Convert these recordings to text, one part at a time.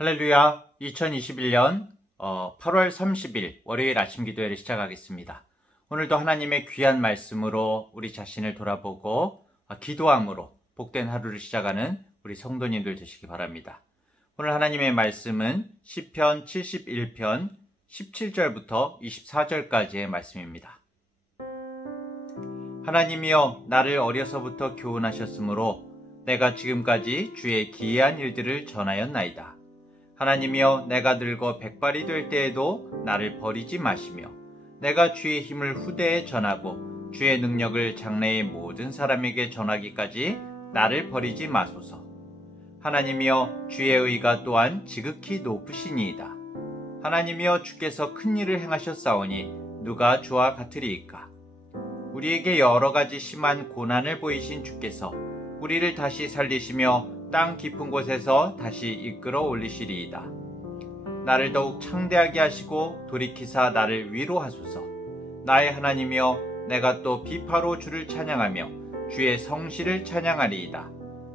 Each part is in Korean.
할렐루야. 2021년 8월 30일 월요일 아침 기도회를 시작하겠습니다. 오늘도 하나님의 귀한 말씀으로 우리 자신을 돌아보고 기도함으로 복된 하루를 시작하는 우리 성도님들 되시기 바랍니다. 오늘 하나님의 말씀은 시편 71편 17절부터 24절까지의 말씀입니다. 하나님이여, 나를 어려서부터 교훈하셨으므로 내가 지금까지 주의 기이한 일들을 전하였나이다. 하나님이여, 내가 늙어 백발이 될 때에도 나를 버리지 마시며 내가 주의 힘을 후대에 전하고 주의 능력을 장래의 모든 사람에게 전하기까지 나를 버리지 마소서. 하나님이여, 주의 의가 또한 지극히 높으시니이다. 하나님이여, 주께서 큰 일을 행하셨사오니 누가 주와 같으리이까. 우리에게 여러 가지 심한 고난을 보이신 주께서 우리를 다시 살리시며 땅 깊은 곳에서 다시 이끌어 올리시리이다. 나를 더욱 창대하게 하시고 돌이키사 나를 위로하소서. 나의 하나님이여, 내가 또 비파로 주를 찬양하며 주의 성실을 찬양하리이다.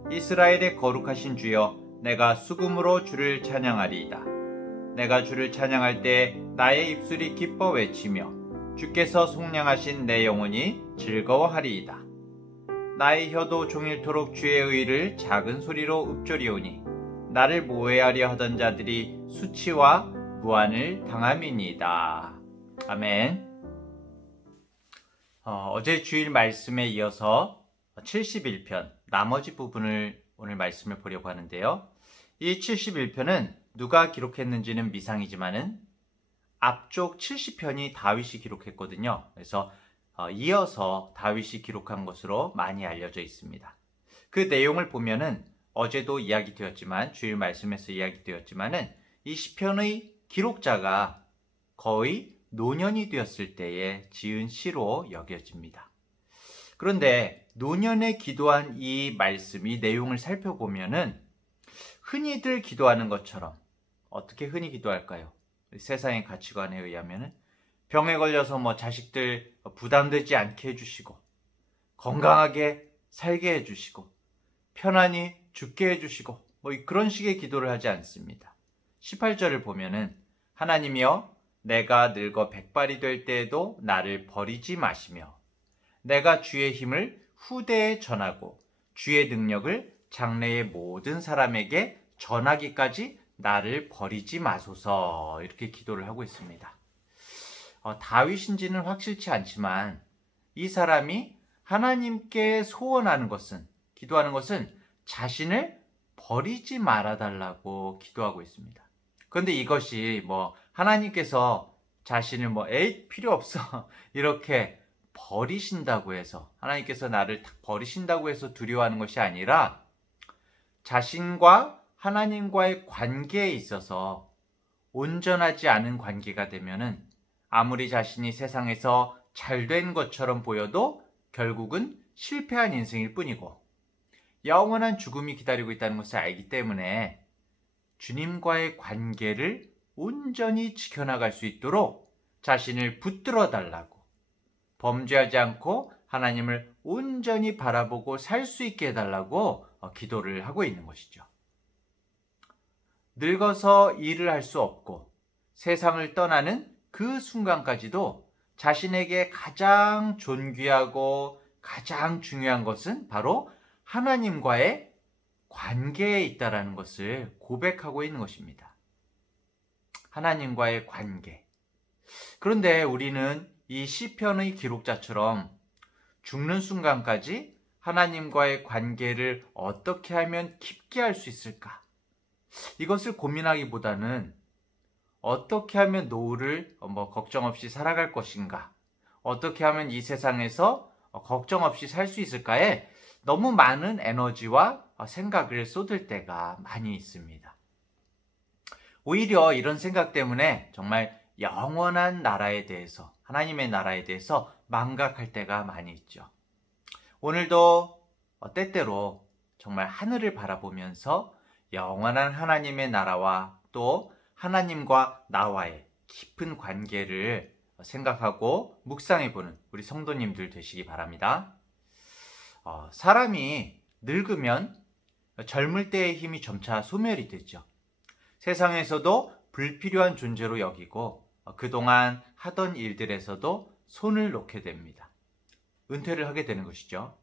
이스라엘의 거룩하신 주여, 내가 수금으로 주를 찬양하리이다. 내가 주를 찬양할 때 나의 입술이 기뻐 외치며 주께서 속량하신 내 영혼이 즐거워하리이다. 나의 혀도 종일토록 주의 의를 작은 소리로 읊조리오니 나를 모해하려 하던 자들이 수치와 무한을 당함이니이다. 아멘. 어제 주일 말씀에 이어서 71편 나머지 부분을 오늘 말씀을 보려고 하는데요. 이 71편은 누가 기록했는지는 미상이지만은 앞쪽 70편이 다윗이 기록했거든요. 그래서 이어서 다윗이 기록한 것으로 많이 알려져 있습니다. 그 내용을 보면은 어제도 이야기되었지만, 주일 말씀에서 이야기되었지만은 이 시편의 기록자가 거의 노년이 되었을 때에 지은 시로 여겨집니다. 그런데 노년에 기도한 이 말씀, 이 내용을 살펴보면은 흔히들 기도하는 것처럼, 어떻게 흔히 기도할까요? 세상의 가치관에 의하면은 병에 걸려서 자식들 부담되지 않게 해주시고, 건강하게 살게 해주시고, 편안히 죽게 해주시고, 그런 식의 기도를 하지 않습니다. 18절을 보면은 하나님이여, 내가 늙어 백발이 될 때에도 나를 버리지 마시며 내가 주의 힘을 후대에 전하고 주의 능력을 장래의 모든 사람에게 전하기까지 나를 버리지 마소서, 이렇게 기도를 하고 있습니다. 다윗인지는 확실치 않지만 이 사람이 하나님께 소원하는 것은, 기도하는 것은 자신을 버리지 말아달라고 기도하고 있습니다. 그런데 이것이 하나님께서 자신을 에이 필요 없어 이렇게 버리신다고 해서, 하나님께서 나를 버리신다고 해서 두려워하는 것이 아니라 자신과 하나님과의 관계에 있어서 온전하지 않은 관계가 되면은 아무리 자신이 세상에서 잘된 것처럼 보여도 결국은 실패한 인생일 뿐이고 영원한 죽음이 기다리고 있다는 것을 알기 때문에 주님과의 관계를 온전히 지켜나갈 수 있도록 자신을 붙들어 달라고, 범죄하지 않고 하나님을 온전히 바라보고 살 수 있게 해달라고 기도를 하고 있는 것이죠. 늙어서 일을 할 수 없고 세상을 떠나는 그 순간까지도 자신에게 가장 존귀하고 가장 중요한 것은 바로 하나님과의 관계에 있다라는 것을 고백하고 있는 것입니다. 하나님과의 관계. 그런데 우리는 이 시편의 기록자처럼 죽는 순간까지 하나님과의 관계를 어떻게 하면 깊게 할 수 있을까? 이것을 고민하기보다는 어떻게 하면 노후를 걱정 없이 살아갈 것인가? 어떻게 하면 이 세상에서 걱정 없이 살 수 있을까에 너무 많은 에너지와 생각을 쏟을 때가 많이 있습니다. 오히려 이런 생각 때문에 정말 영원한 나라에 대해서, 하나님의 나라에 대해서 망각할 때가 많이 있죠. 오늘도 때때로 정말 하늘을 바라보면서 영원한 하나님의 나라와 또 하나님과 나와의 깊은 관계를 생각하고 묵상해보는 우리 성도님들 되시기 바랍니다. 사람이 늙으면 젊을 때의 힘이 점차 소멸이 되죠. 세상에서도 불필요한 존재로 여기고 그동안 하던 일들에서도 손을 놓게 됩니다. 은퇴를 하게 되는 것이죠.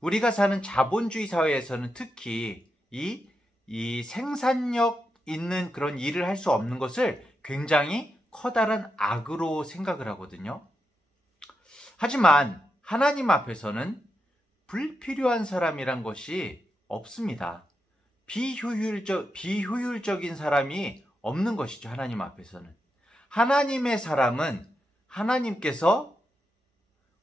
우리가 사는 자본주의 사회에서는 특히 이 생산력 있는 그런 일을 할 수 없는 것을 굉장히 커다란 악으로 생각을 하거든요. 하지만 하나님 앞에서는 불필요한 사람이란 것이 없습니다. 비효율적인 사람이 없는 것이죠. 하나님 앞에서는. 하나님의 사람은 하나님께서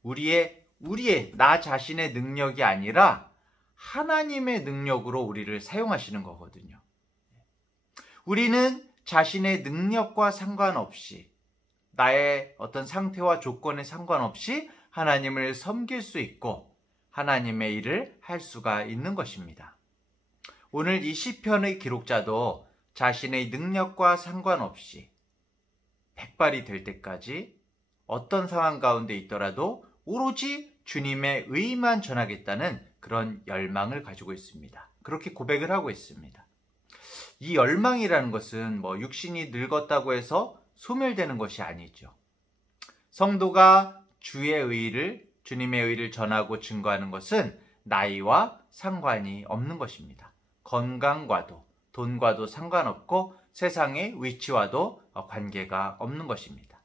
우리의 나 자신의 능력이 아니라 하나님의 능력으로 우리를 사용하시는 거거든요. 우리는 자신의 능력과 상관없이 나의 어떤 상태와 조건에 상관없이 하나님을 섬길 수 있고 하나님의 일을 할 수가 있는 것입니다. 오늘 이 시편의 기록자도 자신의 능력과 상관없이 백발이 될 때까지 어떤 상황 가운데 있더라도 오로지 주님의 의만 전하겠다는 그런 열망을 가지고 있습니다. 그렇게 고백을 하고 있습니다. 이 열망이라는 것은 육신이 늙었다고 해서 소멸되는 것이 아니죠. 성도가 주님의 의를 전하고 증거하는 것은 나이와 상관이 없는 것입니다. 건강과도 돈과도 상관없고 세상의 위치와도 관계가 없는 것입니다.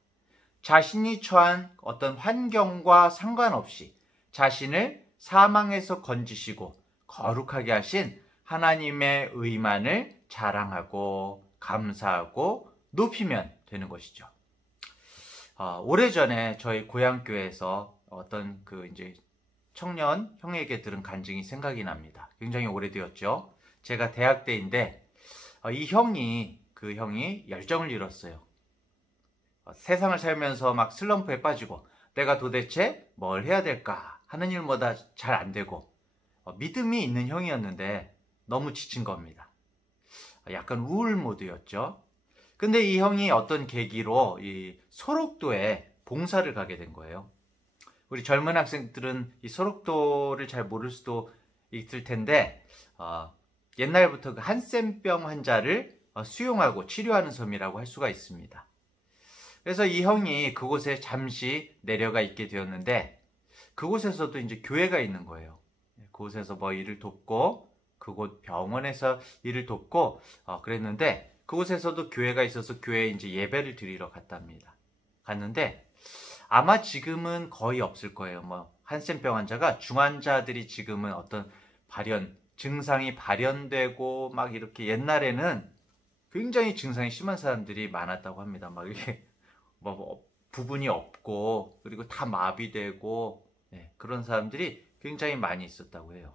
자신이 처한 어떤 환경과 상관없이 자신을 사망에서 건지시고 거룩하게 하신 하나님의 의만을 자랑하고 감사하고 높이면 되는 것이죠. 오래전에 저희 고향교회에서 어떤 청년 형에게 들은 간증이 생각이 납니다. 굉장히 오래되었죠. 제가 대학 때인데 그 형이 열정을 잃었어요. 세상을 살면서 막 슬럼프에 빠지고 내가 도대체 뭘 해야 될까 하는 일마다 잘 안 되고 믿음이 있는 형이었는데 너무 지친 겁니다. 약간 우울 모드였죠. 근데 이 형이 어떤 계기로 이 소록도에 봉사를 가게 된 거예요. 우리 젊은 학생들은 이 소록도를 잘 모를 수도 있을 텐데 옛날부터 그 한센병 환자를 수용하고 치료하는 섬이라고 할 수가 있습니다. 그래서 이 형이 그곳에 잠시 내려가 있게 되었는데 그곳에서도 이제 교회가 있는 거예요. 그곳에서 일을 돕고 그곳 병원에서 일을 돕고 그랬는데 그곳에서도 교회가 있어서 교회에 이제 예배를 드리러 갔는데 아마 지금은 거의 없을 거예요. 한센병 환자가 중환자들이 지금은 어떤 증상이 발현되고 막 이렇게 옛날에는 굉장히 증상이 심한 사람들이 많았다고 합니다. 막 이렇게 부분이 없고 그리고 다 마비되고 그런 사람들이 굉장히 많이 있었다고 해요.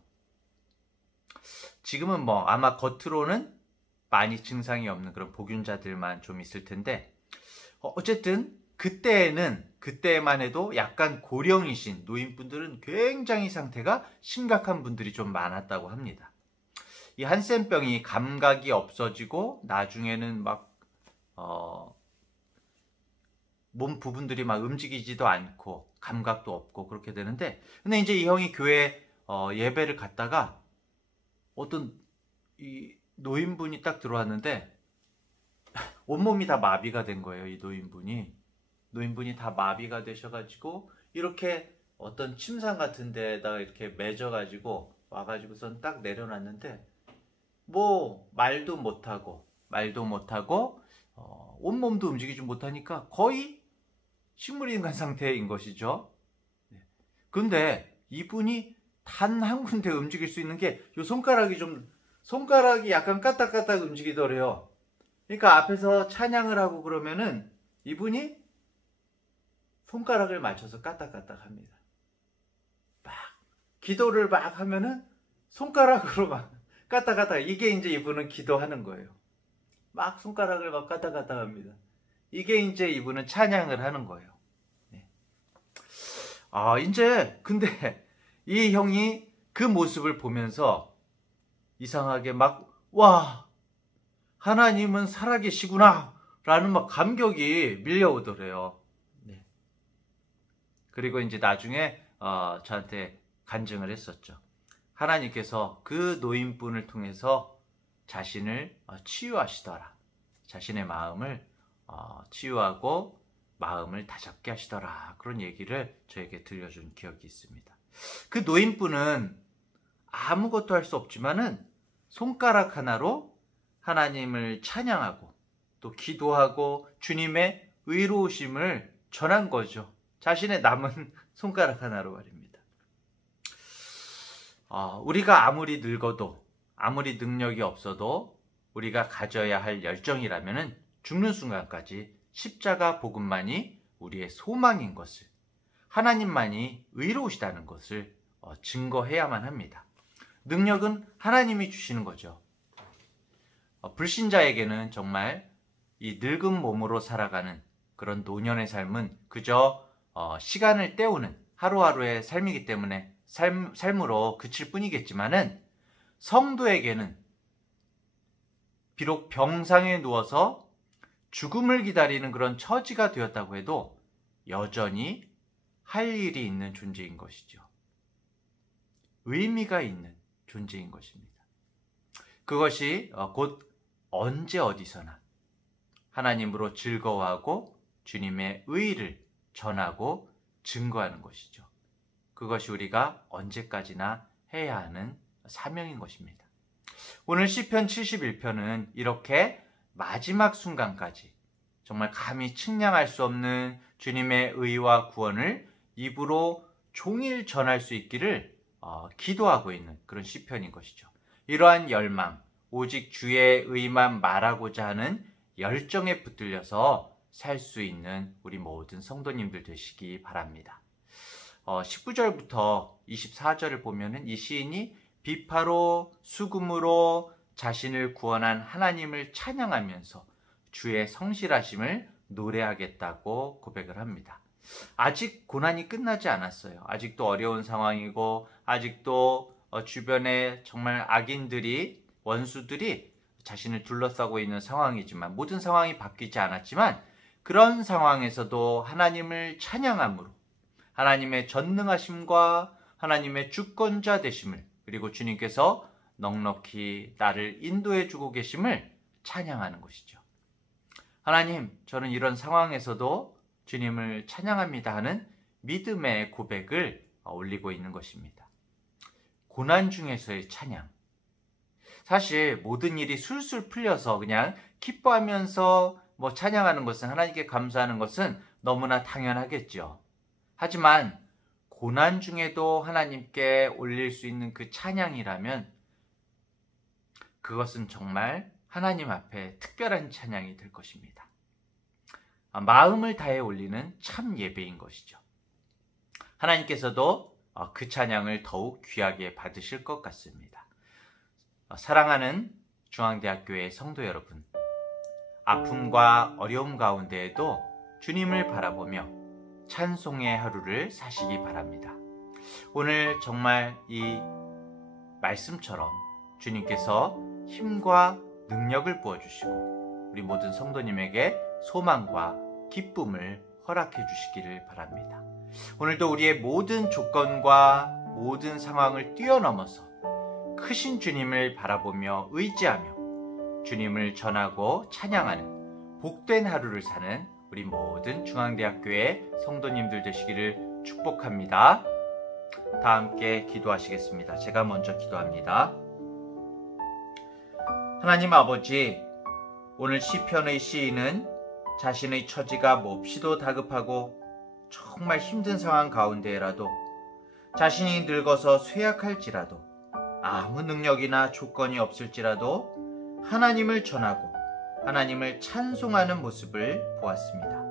지금은 아마 겉으로는 많이 증상이 없는 그런 복균자들만 좀 있을 텐데 어쨌든 그때만 해도 약간 고령이신 노인분들은 굉장히 상태가 심각한 분들이 좀 많았다고 합니다. 이 한센병이 감각이 없어지고 나중에는 몸 부분들이 움직이지도 않고 감각도 없고 그렇게 되는데 근데 이제 이 형이 교회 예배를 갔다가 어떤 이 노인분이 딱 들어왔는데 온몸이 다 마비가 된 거예요. 이 노인분이 다 마비가 되셔가지고 이렇게 어떤 침상 같은 데다가 이렇게 매져가지고 와가지고선 딱 내려놨는데 말도 못하고 온몸도 움직이지 못하니까 거의 식물인간 상태인 것이죠. 근데 이분이 단 한 군데 움직일 수 있는 게 요 손가락이 약간 까딱까딱 움직이더래요. 그러니까 앞에서 찬양을 하고 그러면은 이분이 손가락을 맞춰서 까딱까딱 합니다. 기도를 막 하면은 손가락으로 막 까딱까딱 이게 이제 이분은 기도하는 거예요. 막 손가락을 막 까딱까딱 합니다. 이게 이제 이분은 찬양을 하는 거예요. 이제 근데 이 형이 그 모습을 보면서 이상하게 와, 하나님은 살아계시구나 라는 감격이 밀려오더래요. 그리고 이제 나중에 저한테 간증을 했었죠. 하나님께서 그 노인분을 통해서 자신을 치유하시더라. 자신의 마음을 치유하고 마음을 다잡게 하시더라. 그런 얘기를 저에게 들려준 기억이 있습니다. 그 노인분은 아무것도 할 수 없지만은 손가락 하나로 하나님을 찬양하고 또 기도하고 주님의 의로우심을 전한 거죠. 자신의 남은 손가락 하나로 말입니다. 우리가 아무리 늙어도 아무리 능력이 없어도 우리가 가져야 할 열정이라면은 죽는 순간까지 십자가 복음만이 우리의 소망인 것을, 하나님만이 의로우시다는 것을 증거해야만 합니다. 능력은 하나님이 주시는 거죠. 불신자에게는 정말 이 늙은 몸으로 살아가는 그런 노년의 삶은 그저 시간을 때우는 하루하루의 삶이기 때문에 삶으로 그칠 뿐이겠지만은, 성도에게는 비록 병상에 누워서 죽음을 기다리는 그런 처지가 되었다고 해도 여전히 할 일이 있는 존재인 것이죠. 의미가 있는 존재인 것입니다. 그것이 곧 언제 어디서나 하나님으로 즐거워하고 주님의 의의를 전하고 증거하는 것이죠. 그것이 우리가 언제까지나 해야 하는 사명인 것입니다. 오늘 시편 71편은 이렇게 마지막 순간까지 정말 감히 측량할 수 없는 주님의 의와 구원을 입으로 종일 전할 수 있기를 기도하고 있는 그런 시편인 것이죠. 이러한 열망, 오직 주의 의만 말하고자 하는 열정에 붙들려서 살 수 있는 우리 모든 성도님들 되시기 바랍니다. 19절부터 24절을 보면은 이 시인이 비파로 수금으로 자신을 구원한 하나님을 찬양하면서 주의 성실하심을 노래하겠다고 고백을 합니다. 아직 고난이 끝나지 않았어요. 아직도 어려운 상황이고, 아직도 주변에 정말 악인들이, 원수들이 자신을 둘러싸고 있는 상황이지만, 모든 상황이 바뀌지 않았지만, 그런 상황에서도 하나님을 찬양함으로 하나님의 전능하심과 하나님의 주권자 되심을, 그리고 주님께서 넉넉히 나를 인도해 주고 계심을 찬양하는 것이죠. 하나님, 저는 이런 상황에서도 주님을 찬양합니다 하는 믿음의 고백을 올리고 있는 것입니다. 고난 중에서의 찬양. 사실 모든 일이 술술 풀려서 그냥 기뻐하면서 찬양하는 것은, 하나님께 감사하는 것은 너무나 당연하겠죠. 하지만 고난 중에도 하나님께 올릴 수 있는 그 찬양이라면 그것은 정말 하나님 앞에 특별한 찬양이 될 것입니다. 마음을 다해 올리는 참 예배인 것이죠. 하나님께서도 그 찬양을 더욱 귀하게 받으실 것 같습니다. 사랑하는 중앙대학교의 성도 여러분, 아픔과 어려움 가운데에도 주님을 바라보며 찬송의 하루를 사시기 바랍니다. 오늘 정말 이 말씀처럼 주님께서 힘과 능력을 부어주시고 우리 모든 성도님에게 소망과 기쁨을 허락해 주시기를 바랍니다. 오늘도 우리의 모든 조건과 모든 상황을 뛰어넘어서 크신 주님을 바라보며 의지하며 주님을 전하고 찬양하는 복된 하루를 사는 우리 모든 중앙대학교의 성도님들 되시기를 축복합니다. 다 함께 기도하시겠습니다. 제가 먼저 기도합니다. 하나님 아버지, 오늘 시편의 시인은 자신의 처지가 몹시도 다급하고 정말 힘든 상황 가운데라도 자신이 늙어서 쇠약할지라도 아무 능력이나 조건이 없을지라도 하나님을 전하고 하나님을 찬송하는 모습을 보았습니다.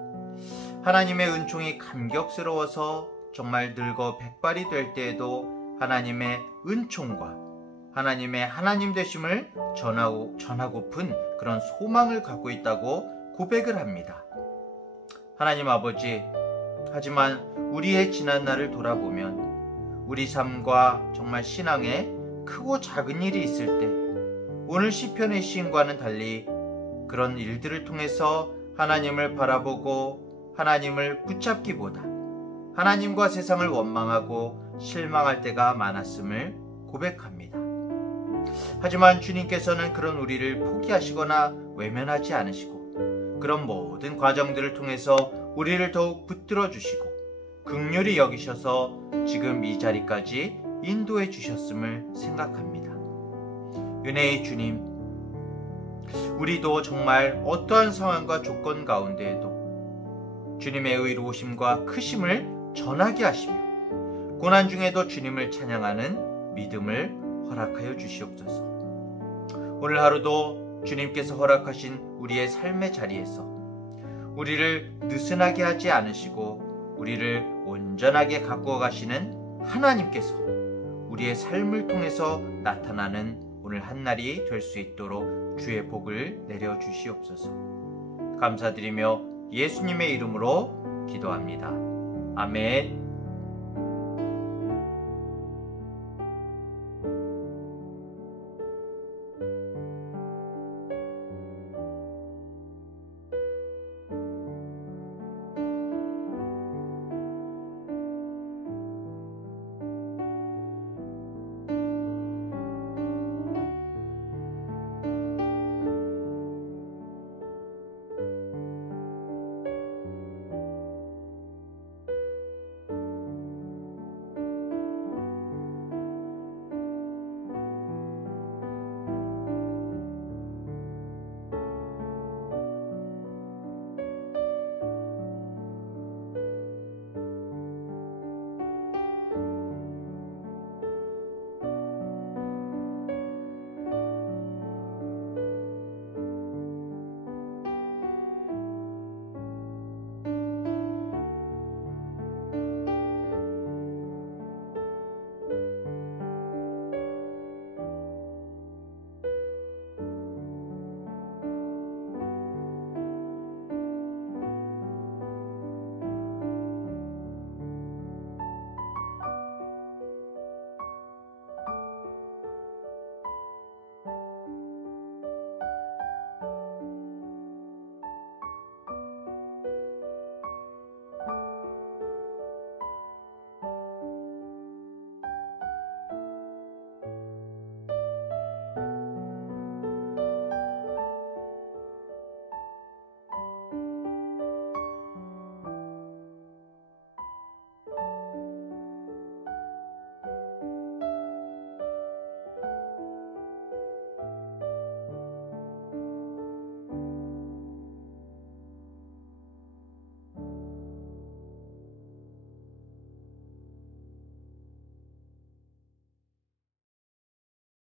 하나님의 은총이 감격스러워서 정말 늙어 백발이 될 때에도 하나님의 은총과 하나님의 하나님 되심을 전하고픈 그런 소망을 갖고 있다고 고백을 합니다. 하나님 아버지, 하지만 우리의 지난 날을 돌아보면 우리 삶과 정말 신앙에 크고 작은 일이 있을 때 오늘 시편의 시인과는 달리 그런 일들을 통해서 하나님을 바라보고 하나님을 붙잡기보다 하나님과 세상을 원망하고 실망할 때가 많았음을 고백합니다. 하지만 주님께서는 그런 우리를 포기하시거나 외면하지 않으시고 그런 모든 과정들을 통해서 우리를 더욱 붙들어 주시고 긍휼히 여기셔서 지금 이 자리까지 인도해 주셨음을 생각합니다. 은혜의 주님, 우리도 정말 어떠한 상황과 조건 가운데에도 주님의 의로우심과 크심을 전하게 하시며 고난 중에도 주님을 찬양하는 믿음을 허락하여 주시옵소서. 오늘 하루도 주님께서 허락하신 우리의 삶의 자리에서 우리를 느슨하게 하지 않으시고 우리를 온전하게 가꾸어 가시는 하나님께서 우리의 삶을 통해서 나타나는 오늘 한날이 될 수 있도록 주의 복을 내려 주시옵소서. 감사드리며 예수님의 이름으로 기도합니다. 아멘.